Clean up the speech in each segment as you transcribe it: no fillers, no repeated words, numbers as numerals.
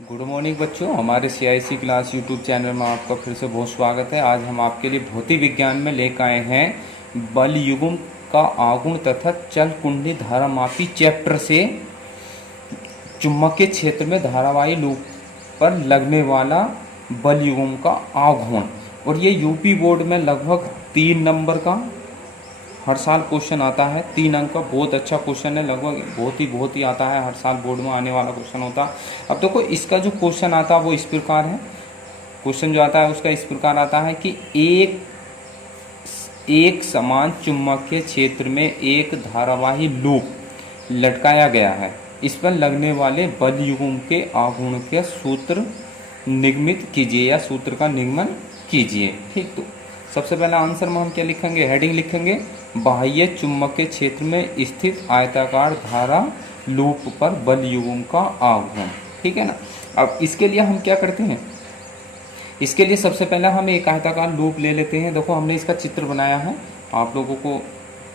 Good morning बच्चों, हमारे CIC class YouTube channel में आपका फिर से बहुत स्वागत है। आज हम आपके लिए भौतिक विज्ञान में लेकर आए हैं बल युग्म का आघूर्ण तथा चल कुंडली धारामापी चैप्टर से चुंबकीय क्षेत्र में धारावाही लूप पर लगने वाला बल युग्म का आघूर्ण। और ये यूपी बोर्ड में लगभग 3 नंबर का हर साल क्वेश्चन आता है। 3 अंक का बहुत अच्छा क्वेश्चन है, लगभग बहुत ही आता है, हर साल बोर्ड में आने वाला क्वेश्चन होता है। अब देखो इसका जो क्वेश्चन आता है वो इस प्रकार है। क्वेश्चन जो आता है उसका इस प्रकार आता है कि एक समान चुंबकीय क्षेत्र में एक धारावाही लूप लटकाया गया है। इस पर लगने वाले बल युग्म के आघूर्ण के सूत्र निगमित कीजिए या सूत्र का निगमन कीजिए। ठीक, तो सबसे पहला आंसर में हम क्या लिखेंगे, हेडिंग लिखेंगे बाह्य चुंबकीय क्षेत्र में स्थित आयताकार धारा लूप पर बल युग्म का आघूर्ण। ठीक है ना। अब इसके लिए हम क्या करते हैं, इसके लिए सबसे पहले हम एक आयताकार लूप ले लेते हैं। देखो हमने इसका चित्र बनाया है, आप लोगों को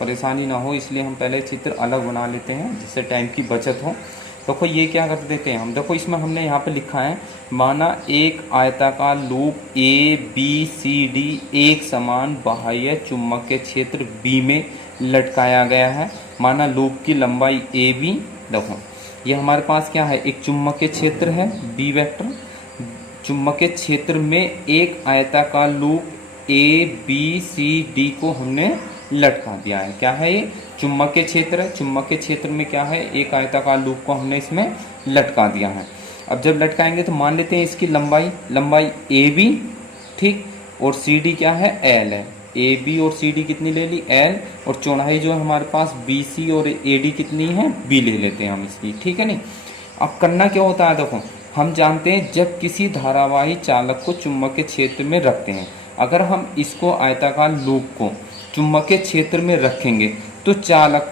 परेशानी ना हो इसलिए हम पहले चित्र अलग बना लेते हैं जिससे टाइम की बचत हो। देखो ये क्या कर देते हैं हम, देखो इसमें हमने यहाँ पे लिखा है माना एक आयताकार लूप ABCD एक समान बाह्य चुंबकीय क्षेत्र B में लटकाया गया है। माना लूप की लंबाई AB, देखो ये हमारे पास क्या है, एक चुंबकीय क्षेत्र है B वेक्टर। चुंबकीय क्षेत्र में एक आयताकार लूप ABCD को हमने लटका दिया है। क्या है ये, चुंबकीय क्षेत्र है। चुंबकीय क्षेत्र में क्या है, एक आयताकार लूप को हमने इसमें लटका दिया है। अब जब लटकाएंगे तो मान लेते हैं इसकी लंबाई AB, ठीक, और CD क्या है, L है। AB और CD कितनी ले ली, L, और चौड़ाई जो है हमारे पास BC और AD कितनी है, B ले लेते हैं हम इसकी। ठीक है नहीं। अब करना क्या होता है, देखो हम जानते हैं जब किसी धारावाही चालक को चुंबकीय क्षेत्र में रखते हैं, अगर हम इसको आयताकार लूप को चुंबकीय क्षेत्र में रखेंगे तो चालक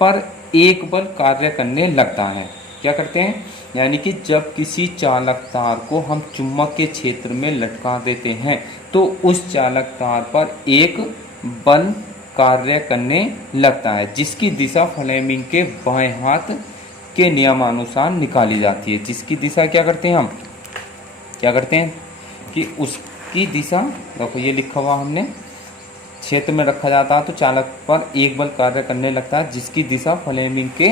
पर एक बल कार्य करने लगता है। क्या करते हैं, यानी कि जब किसी चालक तार को हम चुंबकीय क्षेत्र में लटका देते हैं तो उस चालक तार पर एक बल कार्य करने लगता है जिसकी दिशा फ्लेमिंग के बाएं हाथ के नियमानुसार निकाली जाती है। जिसकी दिशा क्या करते हैं हम, क्या करते हैं कि उसकी दिशा, देखो ये लिखा हुआ हमने, क्षेत्र में रखा जाता है तो चालक पर एक बल कार्य करने लगता है जिसकी दिशा फ्लेमिंग के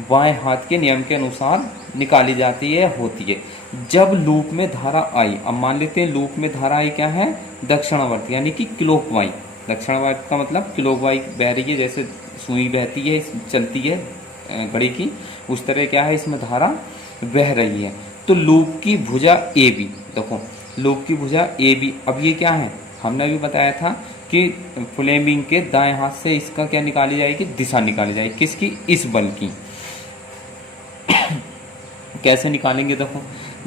बाएं हाथ के नियम के अनुसार निकाली जाती है, होती है। जब लूप में धारा आई, अब मान लेते हैं लूप में धारा आई क्या है, दक्षिणावर्त यानी कि क्लॉकवाइज। दक्षिणावर्त का मतलब क्लॉकवाइज बह रही है, जैसे सुई बहती है, चलती है घड़ी की, उस तरह क्या है इसमें धारा बह रही है। तो लूप की भुजा AB, देखो लूप की भुजा AB, अब ये क्या है, हमने भी बताया था कि फ्लेमिंग के दाएं हाथ से इसका क्या निकाली जाएगी, दिशा निकाली जाएगी, किसकी, इस बल की। कैसे निकालेंगे, देखो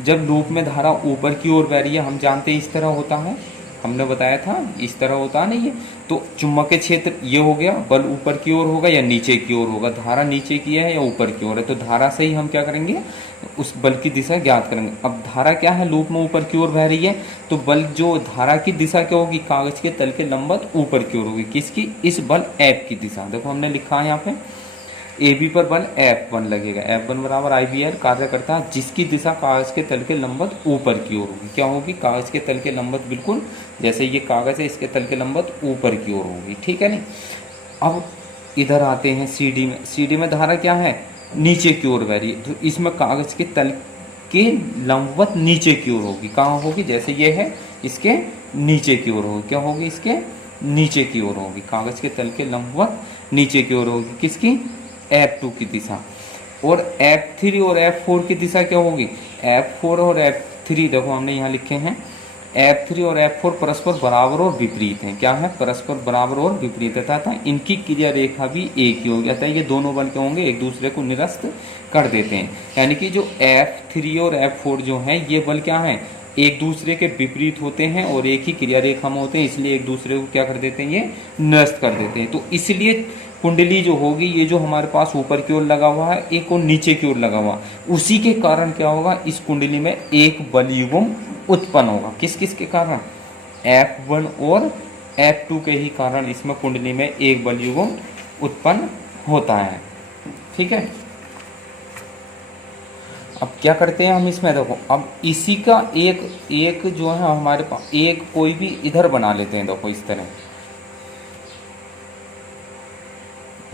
जब लूप में धारा ऊपर की ओर बह रही है, हम जानते हैं इस तरह होता है, हमने बताया था इस तरह होता नहीं है। तो चुंबकीय क्षेत्र ये हो गया, बल ऊपर की ओर होगा या नीचे की ओर होगा, धारा नीचे की है या ऊपर की ओर है, तो धारा से ही हम क्या करेंगे, उस बल की दिशा ज्ञात करेंगे। अब धारा क्या है, लूप में ऊपर की ओर बह रही है, तो बल जो धारा की दिशा क्या होगी, कागज के तल के लंबवत ऊपर की ओर होगी, किसकी, इस बल F की दिशा। देखो हमने लिखा है यहाँ पे AB पर बल F1 लगेगा, F1 बराबर IBL कार्य करता है जिसकी दिशा कागज के तल के लंबवत ऊपर की ओर होगी। क्या होगी, कागज के तल के लंबवत, बिल्कुल जैसे ये कागज है इसके तल के लंबवत ऊपर की ओर होगी। ठीक है नहीं। अब इधर आते हैं CD में। CD में धारा क्या है, नीचे की ओर बह रही है, तो इसमें कागज के तल के लंबवत नीचे की ओर होगी। कहाँ होगी, जैसे ये है इसके नीचे की ओर होगी, क्या होगी, इसके नीचे की ओर होगी, कागज के तल के लंबवत नीचे की ओर होगी, किसकी, F2 की दिशा। और F3 और F4 की दिशा क्या होगी, F4 और F3, देखो हमने यहाँ लिखे हैं F3 और F4 परस्पर बराबर और विपरीत हैं। क्या है, परस्पर बराबर और विपरीत था, इनकी क्रिया रेखा भी एक ही हो गया था। ये दोनों बल क्या होंगे, एक दूसरे को निरस्त कर देते हैं, यानी कि जो F3 और F4 जो हैं ये बल क्या हैं, एक दूसरे के विपरीत होते हैं और एक ही क्रिया रेखा में होते हैं, इसलिए एक दूसरे को क्या कर देते हैं, ये निरस्त कर देते हैं। तो इसलिए कुंडली जो होगी, ये जो हमारे पास ऊपर की ओर लगा हुआ है, एक और नीचे की ओर लगा हुआ, उसी के कारण क्या होगा, इस कुंडली में एक बल युग्म उत्पन्न होगा। किस किस के कारण, F1 और F2 के ही कारण इसमें कुंडली में एक बल युग्म उत्पन्न होता है। ठीक है। अब क्या करते हैं हम इसमें, देखो अब इसी का एक एक जो है हमारे पास एक कोई भी इधर बना लेते हैं। देखो इस तरह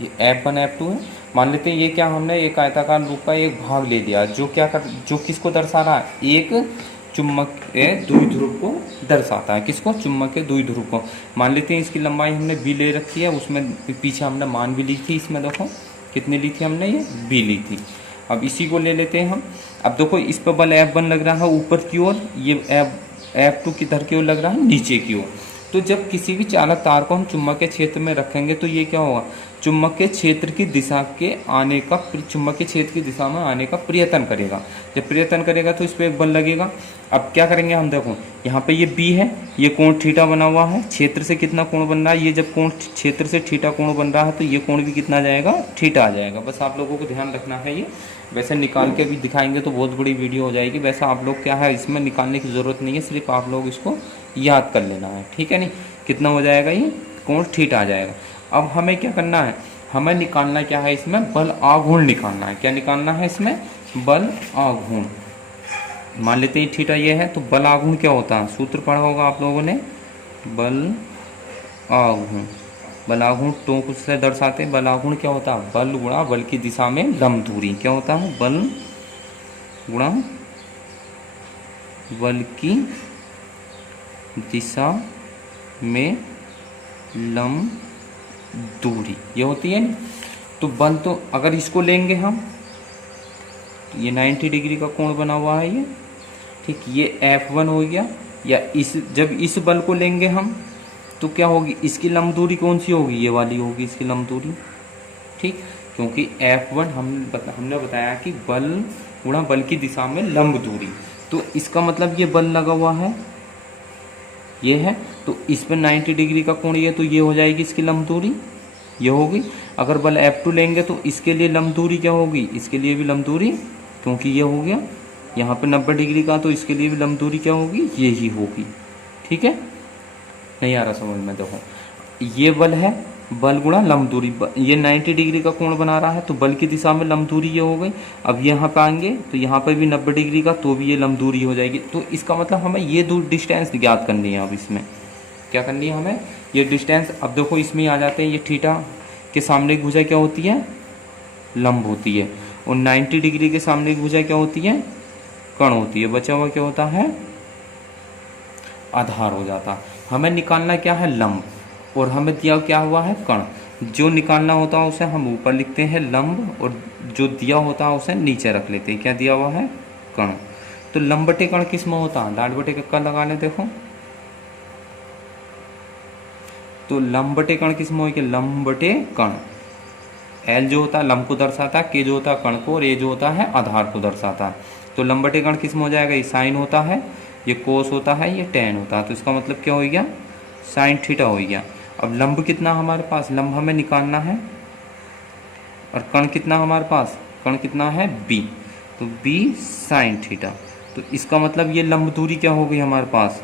ये F1 F2 है। मान लेते हैं ये क्या, हमने एक आयताकार लूप का एक भाग ले लिया जो क्या कर, जो किसको दर्शा रहा है, एक चुंबक के द्विध्रुव को दर्शाता है। किसको, चुंबक के द्विध्रुव को। मान लेते हैं इसकी लंबाई हमने b ले रखी है, उसमें पीछे हमने मान भी ली थी। इसमें देखो कितनी ली थी हमने, ये b ली थी। अब इसी को ले लेते हैं हम। अब देखो इस पर बल F1 लग रहा है ऊपर की ओर, ये F2 किधर की ओर लग रहा है, नीचे की ओर। तो जब किसी भी चालक तार को हम चुंबकीय क्षेत्र में रखेंगे तो ये क्या होगा, चुंबकीय क्षेत्र की दिशा के आने का, चुंबकीय क्षेत्र की दिशा में आने का प्रयत्न करेगा। जब प्रयत्न करेगा तो इस पर एक बल लगेगा। अब क्या करेंगे हम, देखो यहाँ पे ये बी है, ये कोण थीटा बना हुआ है, क्षेत्र से कितना कोण बन रहा है, ये जब कोण क्षेत्र से थीटा कोण बन रहा है तो ये कोण भी कितना आ जाएगा, थीटा आ जाएगा। बस आप लोगों को ध्यान रखना है ये। वैसे निकाल के भी दिखाएंगे तो बहुत बड़ी वीडियो हो जाएगी। वैसे आप लोग क्या है, इसमें निकालने की ज़रूरत नहीं है, सिर्फ आप लोग इसको याद कर लेना है, ठीक है। नहीं कितना हो जाएगा, ये कोण थीटा आ जाएगा। अब हमें क्या करना है, हमें निकालना क्या है, इसमें बल आघूर्ण निकालना है। क्या निकालना है इसमें, बल आघूर्ण। मान लेते हैं थीटा ये है, तो बल आघूर्ण क्या होता है, सूत्र पढ़ा होगा आप लोगों ने, बल आघूर्ण। बल आघूर्ण तो से दर्शाते हैं। बल आघूर्ण क्या होता है, बल गुणा बल की दिशा में लंब दूरी। क्या होता है, बल गुणा बल की दिशा में लंब दूरी, ये होती है ना। तो बल, तो अगर इसको लेंगे हम, तो ये 90 डिग्री का कोण बना हुआ है ये, ठीक। ये F1 हो गया। या इस, जब इस बल को लेंगे हम तो क्या होगी, इसकी लंब दूरी कौन सी होगी, ये वाली होगी इसकी लंब दूरी, ठीक। क्योंकि F1 हमने बताया कि बल गुणा बल की दिशा में लंब दूरी, तो इसका मतलब ये बल लगा हुआ है, ये है, तो इस पर 90 डिग्री का कोण ये, तो ये हो जाएगी इसकी लंब दूरी, ये होगी। अगर बल F2 लेंगे तो इसके लिए लंब दूरी क्या होगी, इसके लिए भी लंब दूरी, क्योंकि ये हो गया यहाँ पे 90 डिग्री का, तो इसके लिए भी लंब दूरी क्या होगी, ये ही होगी, ठीक है। नहीं आ रहा समझ में, देखो ये बल है, बल गुणा लंब दूरी, ये 90 डिग्री का कोण बना रहा है, तो बल की दिशा में लंब दूरी ये हो गई। अब यहाँ पे आएंगे तो यहाँ पे भी 90 डिग्री का, तो भी ये लंब दूरी हो जाएगी। तो इसका मतलब हमें ये दूर डिस्टेंस ज्ञात करनी है। अब इसमें क्या करनी है हमें, ये डिस्टेंस। अब देखो इसमें आ जाते हैं, ये थीटा के सामने की भुजा क्या होती है, लंब होती है, और 90 डिग्री के सामने की भुजा क्या होती है, कर्ण होती है। बचा हुआ क्या होता है, आधार हो जाता। हमें निकालना क्या है, लंब, और हमें दिया क्या हुआ है, कर्ण। जो निकालना होता है उसे हम ऊपर लिखते हैं लंब, और जो दिया होता है उसे नीचे रख लेते हैं। क्या दिया हुआ है, कर्ण। तो लंब बटे कर्ण किस में होता है, डाट बटे कक्का लगा ले, देखो तो लंब बटे कर्ण किस में होगी, लंब बटे कर्ण। एल जो होता है लंब को दर्शाता है, के जो होता है कर्ण को, और ए जो होता है आधार को दर्शाता है। तो लंब बटे कर्ण किस में हो जाएगा, ये साइन होता है, ये कोस होता है, ये टेन होता है। तो इसका मतलब क्या हो गया, साइन थीटा हो गया। अब लंब कितना हमारे पास, लंब हमें निकालना है, और कर्ण कितना हमारे पास, कर्ण कितना है बी, तो बी साइन थीटा। तो इसका मतलब ये लंब दूरी क्या हो गई हमारे पास,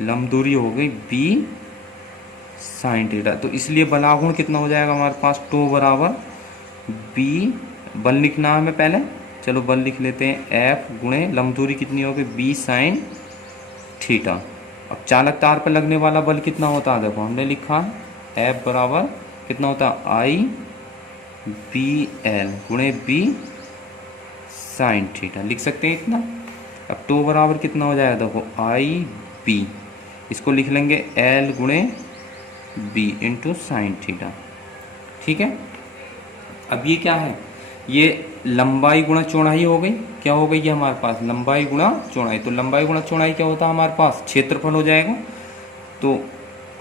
लंब दूरी हो गई बी साइन थीटा। तो इसलिए बलागुण कितना हो जाएगा हमारे पास, टो बराबर बी, बल लिखना है हमें पहले, चलो बल लिख लेते हैं, एफ गुणे लंब दूरी कितनी होगी, बी साइन थीटा। अब चालक तार पर लगने वाला बल कितना होता है, देखो हमने लिखा है एफ बराबर कितना होता है, आई बी एल गुणे बी साइन थीटा, लिख सकते हैं इतना। अब टो बराबर कितना हो जाएगा, देखो आई बी, इसको लिख लेंगे एल गुणे बी इंटू साइन थीटा, ठीक है। अब ये क्या है, ये लंबाई गुणा चौड़ाई हो गई, क्या हो गई ये हमारे पास, लंबाई गुणा चौड़ाई। तो लंबाई गुणा चौड़ाई क्या होता है हमारे पास, क्षेत्रफल हो जाएगा। तो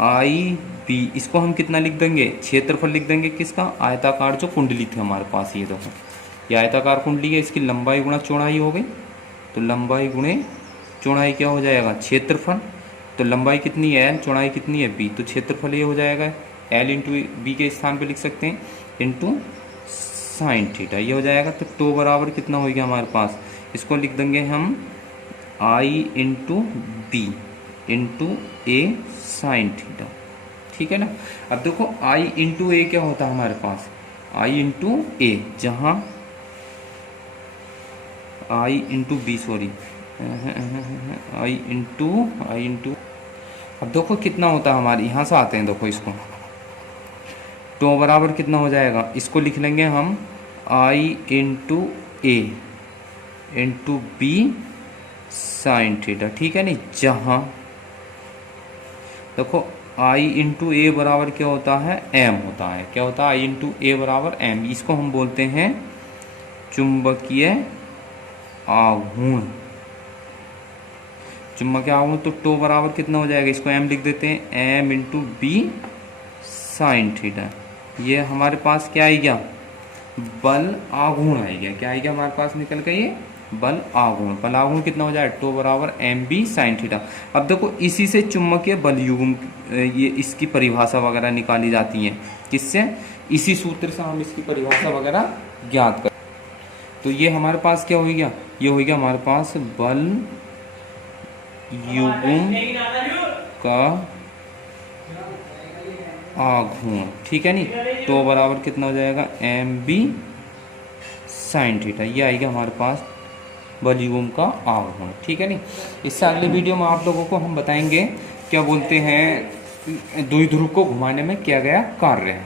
आई बी, इसको हम कितना लिख देंगे, क्षेत्रफल लिख देंगे किसका, आयताकार जो कुंडली थी हमारे पास, ये देखो ये आयताकार कुंडली है, इसकी लंबाई गुणा चौड़ाई हो गई। तो लंबाई गुणे चौड़ाई क्या हो जाएगा, क्षेत्रफल। तो लंबाई कितनी है एल, चौड़ाई कितनी है बी, तो क्षेत्रफल ये हो जाएगा एल इंटू बी के स्थान पे लिख सकते हैं, इंटू साइन थीटा, ये हो जाएगा। तो टो बराबर कितना हो गया हमारे पास, इसको लिख देंगे हम आई इंटू बी इंटू ए साइन थीटा, ठीक है ना। अब देखो आई इंटू ए क्या होता है हमारे पास, आई इंटू ए, जहाँ I into B, sorry I into अब देखो कितना होता है हमारे, यहाँ से आते हैं देखो इसको, तो बराबर कितना हो जाएगा, इसको लिख लेंगे हम आई इंटू ए इंटू बी साइन थीटा, ठीक है नहीं। जहाँ देखो आई इंटू ए बराबर क्या होता है, एम होता है, क्या होता है, आई इंटू ए बराबर एम, इसको हम बोलते हैं चुंबकीय आघूर्ण। चुंबकीय आघूर्ण तो टो बराबर कितना हो जाएगा, इसको एम लिख देते हैं, M into B sine theta. ये हमारे पास क्या आएगा, बल आघूर्ण आएगा, क्या आएगा हमारे पास निकल के, ये बल आघूर्ण। बल आघूर्ण कितना हो जाएगा, टो बराबर एम बी साइन थीटा। अब देखो इसी से चुंबकीय बल युग्म, ये इसकी परिभाषा वगैरह निकाली जाती है, किससे, इसी सूत्र से हम इसकी परिभाषा वगैरह ज्ञात कर। तो ये हमारे पास क्या हो गया, ये हो गया हमारे पास बल युग्म का आघूर्ण, ठीक है नहीं। तो बराबर कितना हो जाएगा, एम बी साइन थीटा, ये आएगा हमारे पास बल युग्म का आघूर्ण, ठीक है नहीं। इससे अगले वीडियो में आप लोगों को हम बताएंगे क्या बोलते हैं द्विध्रुव को घुमाने में किया गया कार्य है।